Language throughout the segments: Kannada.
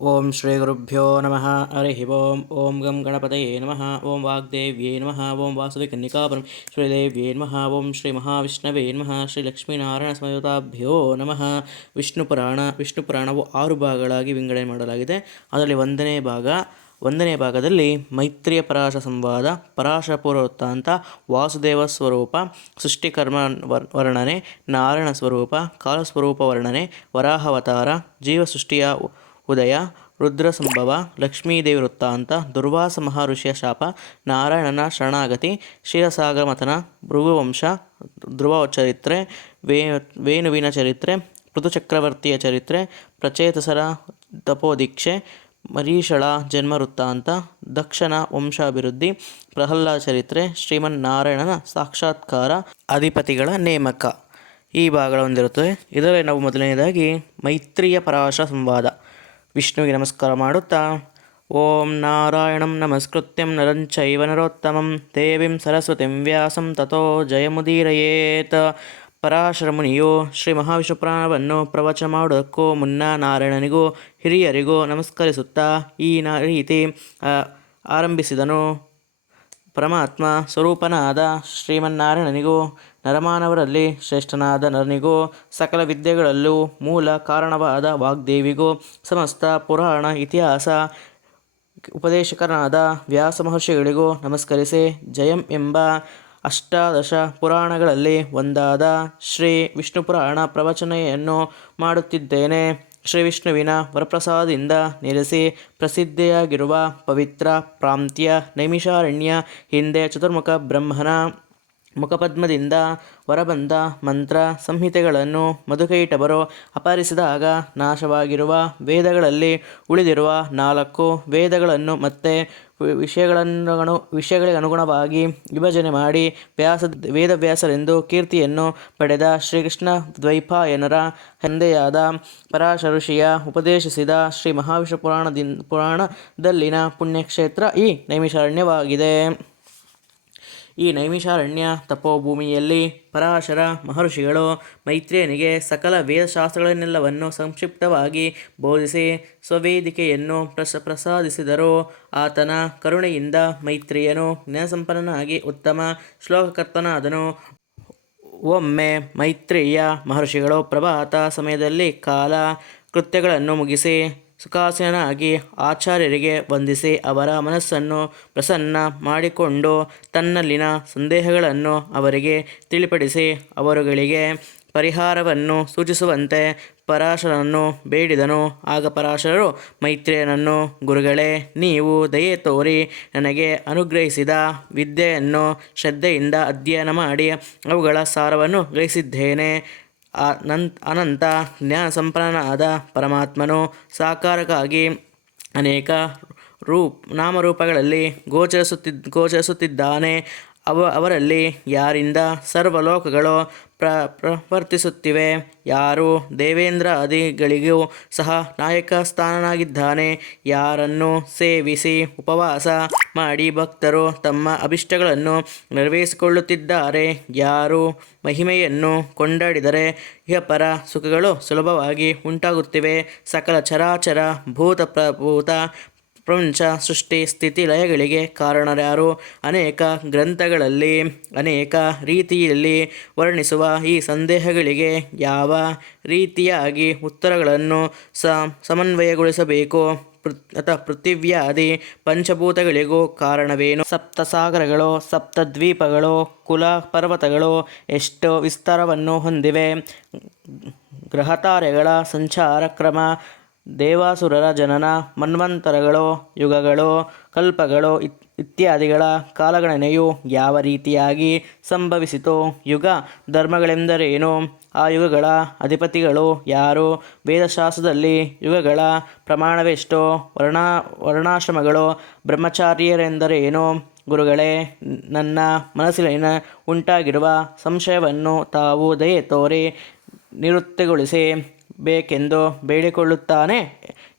ಓಂ ಶ್ರೀ ಗುರುಭ್ಯೋ ನಮಃ ಹರಿ ಓಂ ಗಂ ಗಣಪತಯೇ ನಮಃ ಓಂ ವಾಗ್ದೇವ್ಯೇ ನಮಃ ಓಂ ವಾಸುದೇವ ಕನ್ನಿಕಾಪರಂ ಶ್ರೀದೇವ್ಯೇ ನಮಃ ಓಂ ಶ್ರೀ ಮಹಾವಿಷ್ಣವೇ ನಮಃ ಶ್ರೀ ಲಕ್ಷ್ಮೀನಾರಾಯಣ ಸಂಯುತಾಭ್ಯೋ ನಮಃ. ವಿಷ್ಣು ಪುರಾಣವು 6 ಭಾಗಗಳಾಗಿ ವಿಂಗಡಣೆ ಮಾಡಲಾಗಿದೆ. ಅದರಲ್ಲಿ ಒಂದನೇ ಭಾಗದಲ್ಲಿ ಮೈತ್ರಿಯ ಪರಾಶ ಸಂವಾದ, ಪರಾಶರ ಪೂರ್ವ ವೃತ್ತಾಂತ, ವಾಸುದೇವ ಸ್ವರೂಪ, ಸೃಷ್ಟಿಕರ್ಮ ವರ್ಣನೆ, ನಾರಾಯಣ ಸ್ವರೂಪ, ಕಾಲಸ್ವರೂಪ ವರ್ಣನೆ, ವರಾಹಾವತಾರ, ಜೀವ ಸೃಷ್ಟಿಯ ಉದಯ, ರುದ್ರ ಸಂಭವ, ಲಕ್ಷ್ಮೀದೇವಿ ವೃತ್ತಾಂತ, ದುರ್ವಾಸ ಮಹರ್ಷಿಯ ಶಾಪ, ನಾರಾಯಣನ ಶರಣಾಗತಿ, ಕ್ಷೀರಸಾಗರ ಮಥನ, ಭೃಗುವಂಶ, ಧ್ರುವ ಚರಿತ್ರೆ, ವೇಣುವಿನ ಚರಿತ್ರೆ, ಪೃಥುಚಕ್ರವರ್ತಿಯ ಚರಿತ್ರೆ, ಪ್ರಚೇತಸರ ತಪೋದೀಕ್ಷೆ, ಮರೀಷಳ ಜನ್ಮ ವೃತ್ತಾಂತ, ದಕ್ಷನ ವಂಶಾಭಿವೃದ್ಧಿ, ಪ್ರಹ್ಲಾದ ಚರಿತ್ರೆ, ಶ್ರೀಮನ್ನಾರಾಯಣನ ಸಾಕ್ಷಾತ್ಕಾರ, ಅಧಿಪತಿಗಳ ನೇಮಕ ಈ ಭಾಗಗಳು ಹೊಂದಿರುತ್ತವೆ. ಇದರಲ್ಲಿ ನಾವು ಮೊದಲನೇದಾಗಿ ಮೈತ್ರಿಯ ಪರಾಶರ ಸಂವಾದ. ವಿಷ್ಣುವಿಗೆ ನಮಸ್ಕಾರ ಮಾಡುತ್ತಾ, ಓಂ ನಾರಾಯಣಂ ನಮಸ್ಕೃತ್ಯಂ ನರಂಚೈವ ನರೋತ್ತಮಂ ದೇವಿಂ ಸರಸ್ವತಿಂ ವ್ಯಾಸಂ ತಥೋ ಜಯಮುದೀರಯೇತ್. ಪರಾಶರ ಮುನಿಯು ಶ್ರೀ ಮಹಾವಿಷ್ಣು ಪುರಾಣವನ್ನು ಪ್ರವಚನ ಮಾಡುವುದಕ್ಕೂ ಮುನ್ನ ನಾರಾಯಣನಿಗೂ ಹಿರಿಯರಿಗೂ ನಮಸ್ಕರಿಸುತ್ತಾ ಈ ರೀತಿ ಆರಂಭಿಸಿದನು. ಪರಮಾತ್ಮ ಸ್ವರೂಪನಾದ ಶ್ರೀಮನ್ನಾರಾಯಣನಿಗೂ ನರಮಾನವರಲ್ಲಿ ಶ್ರೇಷ್ಠನಾದ ನರನಿಗೂ ಸಕಲ ವಿದ್ಯೆಗಳಲ್ಲೂ ಮೂಲ ಕಾರಣವಾದ ವಾಗ್ದೇವಿಗೂ ಸಮಸ್ತ ಪುರಾಣ ಇತಿಹಾಸ ಉಪದೇಶಕರನಾದ ವ್ಯಾಸ ಮಹರ್ಷಿಗಳಿಗೂ ನಮಸ್ಕರಿಸಿ ಜಯಂ ಎಂಬ ಅಷ್ಟಾದಶ ಪುರಾಣಗಳಲ್ಲಿ ಒಂದಾದ ಶ್ರೀ ವಿಷ್ಣು ಪುರಾಣ ಪ್ರವಚನೆಯನ್ನು ಮಾಡುತ್ತಿದ್ದೇನೆ. ಶ್ರೀ ವಿಷ್ಣುವಿನ ವರಪ್ರಸಾದದಿಂದ ನೆಲೆಸಿ ಪ್ರಸಿದ್ಧಿಯಾಗಿರುವ ಪವಿತ್ರ ಪ್ರಾಂತ್ಯ ನೈಮಿಷಾರಣ್ಯ ಹಿಂದೆ ಚತುರ್ಮುಖ ಬ್ರಹ್ಮನ ಮುಖಪದ್ಮದಿಂದ ಹೊರಬಂದ ಮಂತ್ರ ಸಂಹಿತೆಗಳನ್ನು ಮಧುಕೈಟಭರು ಅಪಹರಿಸಿದಾಗ ನಾಶವಾಗಿರುವ ವೇದಗಳಲ್ಲಿ ಉಳಿದಿರುವ 4 ವೇದಗಳನ್ನು ಮತ್ತೆ ವಿಷಯಗಳಿಗನುಗುಣವಾಗಿ ವಿಭಜನೆ ಮಾಡಿ ವೇದವ್ಯಾಸರೆಂದು ಕೀರ್ತಿಯನ್ನು ಪಡೆದ ಶ್ರೀಕೃಷ್ಣ ದ್ವೈಪಾಯನರ ತಂದೆಯಾದ ಪರಾಶರ ಋಷಿಯ ಉಪದೇಶಿಸಿದ ಶ್ರೀ ಮಹಾವಿಷ್ಣು ಪುರಾಣದಲ್ಲಿನ ಪುಣ್ಯಕ್ಷೇತ್ರ ಈ ನೈಮಿಷಾರಣ್ಯವಾಗಿದೆ. ಈ ನೈಮಿಷಾರಣ್ಯ ತಪೋಭೂಮಿಯಲ್ಲಿ ಪರಾಶರ ಮಹರ್ಷಿಗಳು ಮೈತ್ರೇಯನಿಗೆ ಸಕಲ ವೇದಶಾಸ್ತ್ರಗಳನ್ನೆಲ್ಲವನ್ನು ಸಂಕ್ಷಿಪ್ತವಾಗಿ ಬೋಧಿಸಿ ಸ್ವವೇದಿಕೆಯನ್ನು ಪ್ರಸಾದಿಸಿದರು. ಆತನ ಕರುಣೆಯಿಂದ ಮೈತ್ರೇಯನು ಜ್ಞಾನಸಂಪನ್ನನಾಗಿ ಉತ್ತಮ ಶ್ಲೋಕಕರ್ತನಾದನು. ಒಮ್ಮೆ ಮೈತ್ರೇಯ ಮಹರ್ಷಿಗಳು ಪ್ರಭಾತ ಸಮಯದಲ್ಲಿ ಕಾಲ ಕೃತ್ಯಗಳನ್ನು ಮುಗಿಸಿ ಸುಖಾಸೀನನಾಗಿ ಆಚಾರ್ಯರಿಗೆ ವಂದಿಸಿ ಅವರ ಮನಸ್ಸನ್ನು ಪ್ರಸನ್ನ ಮಾಡಿಕೊಂಡು ತನ್ನಲ್ಲಿನ ಸಂದೇಹಗಳನ್ನು ಅವರಿಗೆ ತಿಳಿಪಡಿಸಿ ಅವರುಗಳಿಗೆ ಪರಿಹಾರವನ್ನು ಸೂಚಿಸುವಂತೆ ಪರಾಶರನನ್ನು ಬೇಡಿದನು. ಆಗ ಪರಾಶರರು ಮೈತ್ರೇಯನನ್ನು, ಗುರುಗಳೇ, ನೀವು ದಯೆ ತೋರಿ ನನಗೆ ಅನುಗ್ರಹಿಸಿದ ವಿದ್ಯೆಯನ್ನು ಶ್ರದ್ಧೆಯಿಂದ ಅಧ್ಯಯನ ಮಾಡಿ ಅವುಗಳ ಸಾರವನ್ನು ಗ್ರಹಿಸಿದ್ದೇನೆ. ಅನಂತ ಜ್ಞಾನ ಸಂಪನ್ನನಾದ ಪರಮಾತ್ಮನು ಸಾಕಾರಕ್ಕಾಗಿ ಅನೇಕ ನಾಮರೂಪಗಳಲ್ಲಿ ಗೋಚರಿಸುತ್ತಿದ್ದಾನೆ. ಅವರಲ್ಲಿ ಯಾರಿಂದ ಸರ್ವಲೋಕಗಳು ಪ್ರವರ್ತಿಸುತ್ತಿವೆ, ಯಾರು ದೇವೇಂದ್ರಾದಿಗಳಿಗೂ ಸಹ ನಾಯಕ ಸ್ಥಾನನಾಗಿದ್ದಾನೆ, ಯಾರನ್ನು ಸೇವಿಸಿ ಉಪವಾಸ ಮಾಡಿ ಭಕ್ತರು ತಮ್ಮ ಅಭಿಷ್ಟಗಳನ್ನು ನೆರವೇರಿಸಿಕೊಳ್ಳುತ್ತಿದ್ದಾರೆ, ಯಾರು ಮಹಿಮೆಯನ್ನು ಕೊಂಡಾಡಿದರೆ ಇಹಪರ ಸುಖಗಳು ಸುಲಭವಾಗಿ ಉಂಟಾಗುತ್ತಿವೆ, ಸಕಲ ಚರಾಚರ ಭೂತ ಪ್ರಪಂಚ ಸೃಷ್ಟಿ ಸ್ಥಿತಿ ಲಯಗಳಿಗೆ ಕಾರಣರ್ಯಾರು, ಅನೇಕ ಗ್ರಂಥಗಳಲ್ಲಿ ಅನೇಕ ರೀತಿಯಲ್ಲಿ ವರ್ಣಿಸುವ ಈ ಸಂದೇಹಗಳಿಗೆ ಯಾವ ರೀತಿಯಾಗಿ ಉತ್ತರಗಳನ್ನು ಸಮನ್ವಯಗೊಳಿಸಬೇಕು, ಪೃಥಿವ್ಯಾದಿ ಪಂಚಭೂತಗಳಿಗೂ ಕಾರಣವೇನು, ಸಪ್ತಸಾಗರಗಳು ಸಪ್ತದ್ವೀಪಗಳು ಕುಲ ಪರ್ವತಗಳು ಎಷ್ಟು ವಿಸ್ತಾರವನ್ನು ಹೊಂದಿವೆ, ಗ್ರಹತಾರೆಗಳ ಸಂಚಾರ ಕ್ರಮ, ದೇವಾಸುರರ ಜನನ, ಮನ್ವಂತರಗಳು, ಯುಗಗಳು, ಕಲ್ಪಗಳು ಇತ್ಯಾದಿಗಳ ಕಾಲಗಣನೆಯು ಯಾವ ರೀತಿಯಾಗಿ ಸಂಭವಿಸಿತು, ಯುಗ ಧರ್ಮಗಳೆಂದರೇನು, ಆ ಯುಗಗಳ ಅಧಿಪತಿಗಳು ಯಾರು, ವೇದಶಾಸ್ತ್ರದಲ್ಲಿ ಯುಗಗಳ ಪ್ರಮಾಣವೆಷ್ಟು, ವರ್ಣಾಶ್ರಮಗಳು, ಬ್ರಹ್ಮಚಾರ್ಯರೆಂದರೇನು. ಗುರುಗಳೇ, ನನ್ನ ಮನಸ್ಸಿನ ಉಂಟಾಗಿರುವ ಸಂಶಯವನ್ನು ತಾವು ದಯೆ ತೋರಿ ನಿವೃತ್ತಿಗೊಳಿಸಿ ಬೇಕೆಂದು ಬೇಡಿಕೊಳ್ಳುತ್ತಾನೆ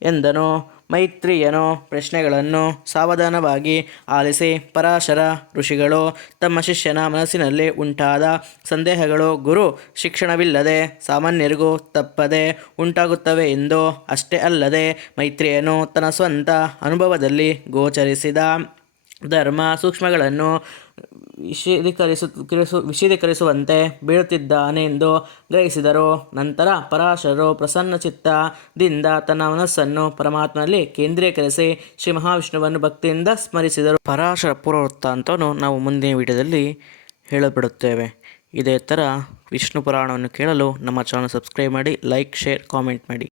ಎಂದನು. ಮೈತ್ರಿಯನು ಪ್ರಶ್ನೆಗಳನ್ನು ಸಾವಧಾನವಾಗಿ ಆಲಿಸಿ ಪರಾಶರ ಋಷಿಗಳು ತಮ್ಮ ಶಿಷ್ಯನ ಮನಸ್ಸಿನಲ್ಲಿ ಉಂಟಾದ ಸಂದೇಹಗಳು ಗುರು ಶಿಕ್ಷಣವಿಲ್ಲದೆ ಸಾಮಾನ್ಯರಿಗೂ ತಪ್ಪದೆ ಉಂಟಾಗುತ್ತವೆ ಎಂದು ಅಷ್ಟೇ ಅಲ್ಲದೆ ಮೈತ್ರಿಯನು ತನ್ನ ಸ್ವಂತ ಅನುಭವದಲ್ಲಿ ಗೋಚರಿಸಿದ ಧರ್ಮ ಸೂಕ್ಷ್ಮಗಳನ್ನು ವಿಶದೀಕರಿಸುವಂತೆ ಬೀಳುತ್ತಿದ್ದಾನೆಂದು ಗ್ರಹಿಸಿದರು. ನಂತರ ಪರಾಶರರು ಪ್ರಸನ್ನ ಚಿತ್ತದಿಂದ ತನ್ನ ಮನಸ್ಸನ್ನು ಪರಮಾತ್ಮನಲ್ಲಿ ಕೇಂದ್ರೀಕರಿಸಿ ಶ್ರೀ ಮಹಾವಿಷ್ಣುವನ್ನು ಭಕ್ತಿಯಿಂದ ಸ್ಮರಿಸಿದರು. ಪರಾಶರ ಪೂರ್ವವೃತ್ತಾಂತವನ್ನು ನಾವು ಮುಂದಿನ ವಿಡಿಯೋದಲ್ಲಿ ಹೇಳಬಿಡುತ್ತೇವೆ. ಇದೇ ಥರ ವಿಷ್ಣು ಪುರಾಣವನ್ನು ಕೇಳಲು ನಮ್ಮ ಚಾನಲ್ ಸಬ್ಸ್ಕ್ರೈಬ್ ಮಾಡಿ, ಲೈಕ್, ಶೇರ್, ಕಾಮೆಂಟ್ ಮಾಡಿ.